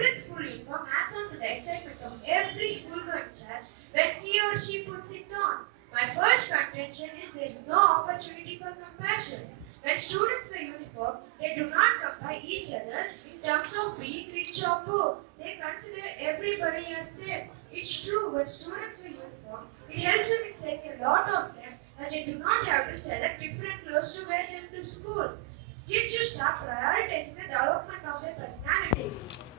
vibrant school uniform adds on to the excitement of every school-going child when he or she puts it on. My first contention is there is no opportunity for compassion. When students wear uniform, they do not compare each other in terms of being rich or poor. They consider everybody as same. It's true, when students wear uniform, it helps them in saving a lot of them as they do not have to select different clothes to wear them to school. Kids should start prioritizing the development of their personality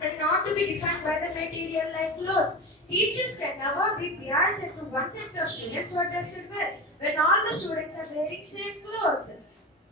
and not to be defined by the material like clothes. Teachers can never be biased to one set of students who are dressed well when all the students are wearing same clothes.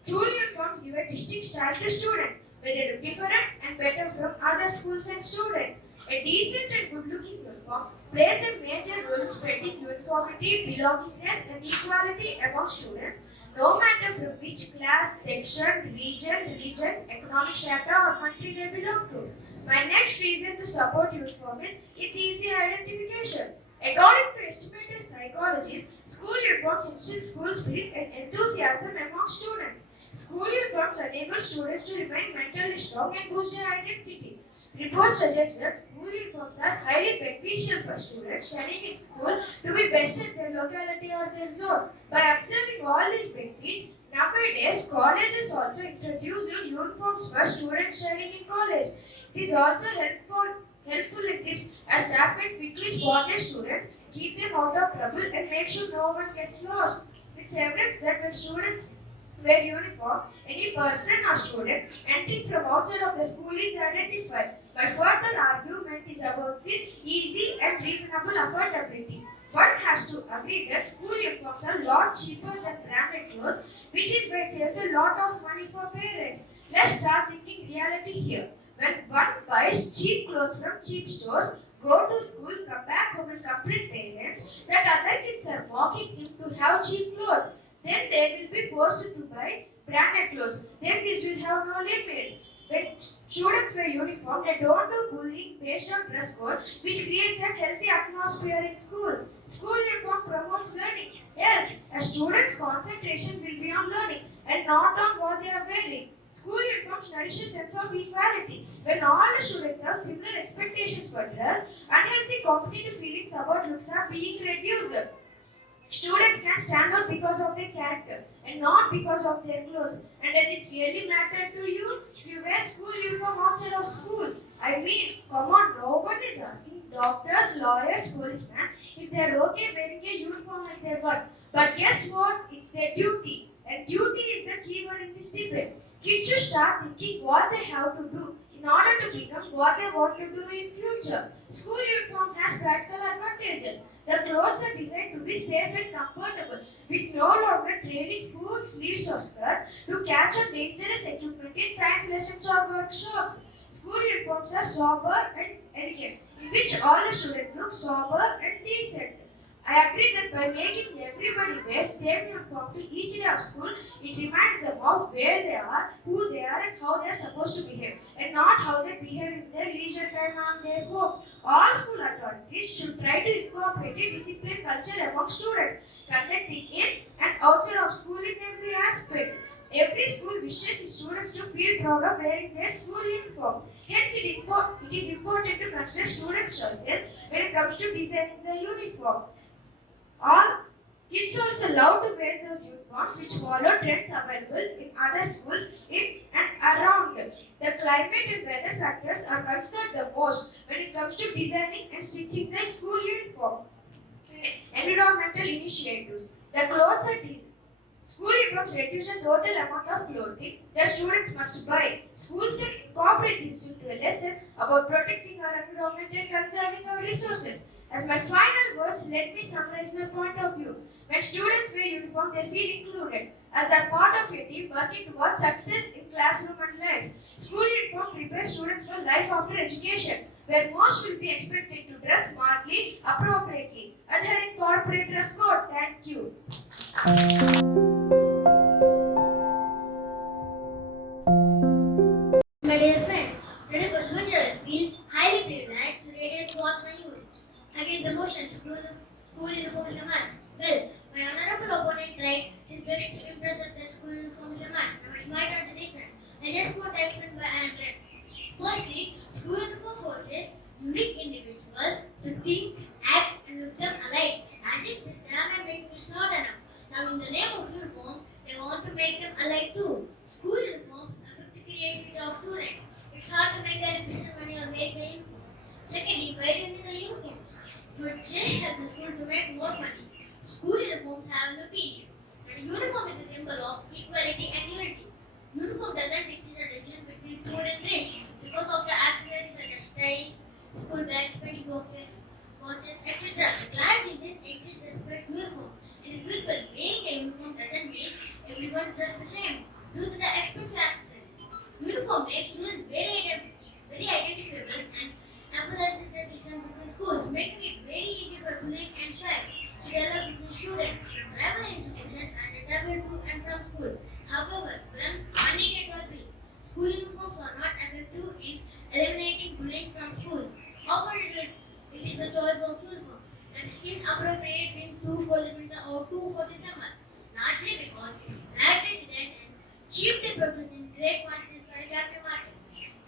School uniforms give a distinct style to students, where they look different and better from other schools and students. A decent and good-looking uniform plays a major role in spreading uniformity, belongingness, and equality among students, no matter from which class, section, religion, economic strata, or country they belong to. My next reason to support uniform is its easy identification. According to estimated psychologists, school uniforms instill school spirit and enthusiasm among students. School uniforms enable students to remain mentally strong and boost their identity. Reports suggest that school uniforms are highly beneficial for students studying in school to be best at their locality or their zone. By observing all these benefits, nowadays colleges also introduce uniforms for students studying in college. It is also helpful in tips as staff can quickly spot their students, keep them out of trouble, and make sure no one gets lost. It's evidence that when students wear uniform, any person or student entering from outside of the school is identified. My further argument is about this easy and reasonable affordability. One has to agree that school uniforms are a lot cheaper than branded clothes, which is why it saves a lot of money for parents. Let's start thinking reality here. When one buys cheap clothes from cheap stores, go to school, come back home and complain parents that other kids are mocking him to have cheap clothes. Then they will be forced to buy branded clothes. Then this will have no limits. When students wear uniform, they don't do bullying based on dress code, which creates a healthy atmosphere in school. School uniform promotes learning. Yes, a student's concentration will be on learning and not on what they are wearing. School uniforms nourish a sense of equality. When all the students have similar expectations for dress, unhealthy competitive feelings about looks are being reduced. Students can stand out because of their character and not because of their clothes. And does it really matter to you if you wear school uniform outside of school? I mean, come on, no one is asking doctors, lawyers, policemen if they are okay wearing a uniform at their work. But guess what? It's their duty. And duty is the key word in this debate. Kids should start thinking what they have to do in order to become what they want to do in future. School uniform has practical advantages. The clothes are designed to be safe and comfortable, with no longer trailing full sleeves or skirts to catch on dangerous equipment in science lessons or workshops. School uniforms are sober and elegant, in which all the students look sober and decent. I agree that by making everybody wear same uniform to each day of school, it reminds them of where they are, who they are, and how they are supposed to behave, and not how they behave in their leisure time on their home. All school authorities should try to incorporate a discipline culture among students, conducting in and outside of school in every aspect. Every school wishes its students to feel proud of wearing their school uniform. Hence, it is important to consider students' choices when it comes to designing the uniform. All kids also love to wear those uniforms which follow trends available in other schools in and around. The climate and weather factors are considered the most when it comes to designing and stitching the school uniform. Environmental initiatives. The clothes are designed. School uniforms reduce the total amount of clothing that students must buy. Schools can incorporate this into a lesson about protecting our environment and conserving our resources. As my final words, let me summarize my point of view. When students wear uniform, they feel included as a part of a team working towards success in classroom and life. School uniform prepares students for life after education, where most will be expected to dress smartly, appropriately, adhering corporate dress code. Thank you. My dear friend, today was which I feel highly privileged to radiate forth my views against the motion school uniform is a must. Well, my honorable opponent tried his best to impress that the school uniform is a must. Now it's my turn to defend. I just want to explain why I am right. Firstly, school uniform forces unique individuals to think, act, and look them alike, as if the ceramic making is not enough. Now, in the name of uniform, they want to make them alike too. School uniforms affect the creativity of students. It's hard to make an impression when you are wearing a uniform. Secondly, where do you need the uniforms? It would just help the school to make more money. School uniforms have an opinion. And a uniform is a symbol of equality and unity. Uniform doesn't distinguish a difference between poor and rich because of the accessories such as ties, school bags, pencil boxes, watches, etc. The client doesn't exist respect uniform. It is visible. Wearing a uniform doesn't mean everyone dressed the same due to the expensive accessories. Uniform makes students very identifiable and emphasizes the difference between schools, making it very easy for bullying and strife to develop between students from rival institutions and a travel to and from school. However, one needed to agree, school uniforms are not effective in eliminating bullying from school. Often it is the choice of uniform that is inappropriate being too cold in winter or too hot in summer, largely because it's badly designed and cheaply produced in great quantities for a captive market.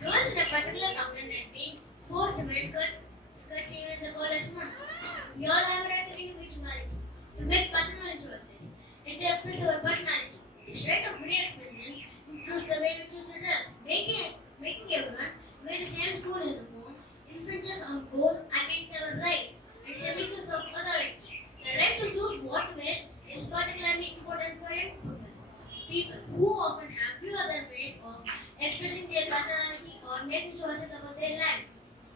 Girls in a particular mountain are being forced to wear skirts even in the college months. We all have a right to individuality, to make personal choices, and to express our personality. This right of free expression includes the way we choose to dress. Making everyone wear the same school uniform infringes on goals against our right and is a misuse of authority. The right to choose what to wear is particularly important for young people who often have few other ways of expressing their personality or making choices about their life.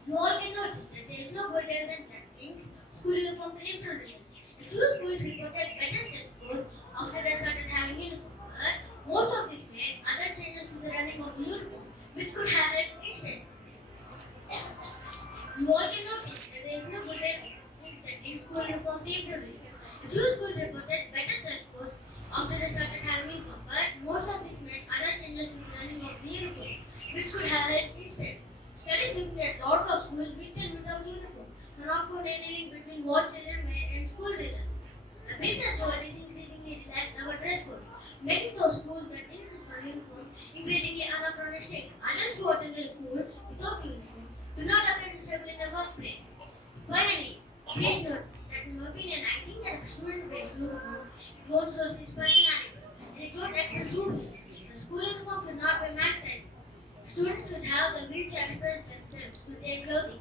You all can notice that there is no good evidence that links school uniform to improvement. A few schools reported better test scores after they started having uniform, but most of these made other changes to the running of the uniform, which could have helped instead. You all can notice that there is no good evidence that in school uniform to improvement. A few schools reported better test scores after they started having uniform, but most of these made other changes to the running of the uniform, which could have helped instead. Studies looking at lots of schools with and without uniform have not found any link between what children wear and school results. The business world is increasingly relaxed about dress code, making those schools that insist on uniform increasingly anachronistic. Adults who attend a school without uniform do not appear to stable in the workplace. Finally, please note that in my opinion, I think that a student wears uniform, it won't show his personality, and it won't express who he is. The school uniform should not be mandatory. Students should have the will to express themselves through their clothing.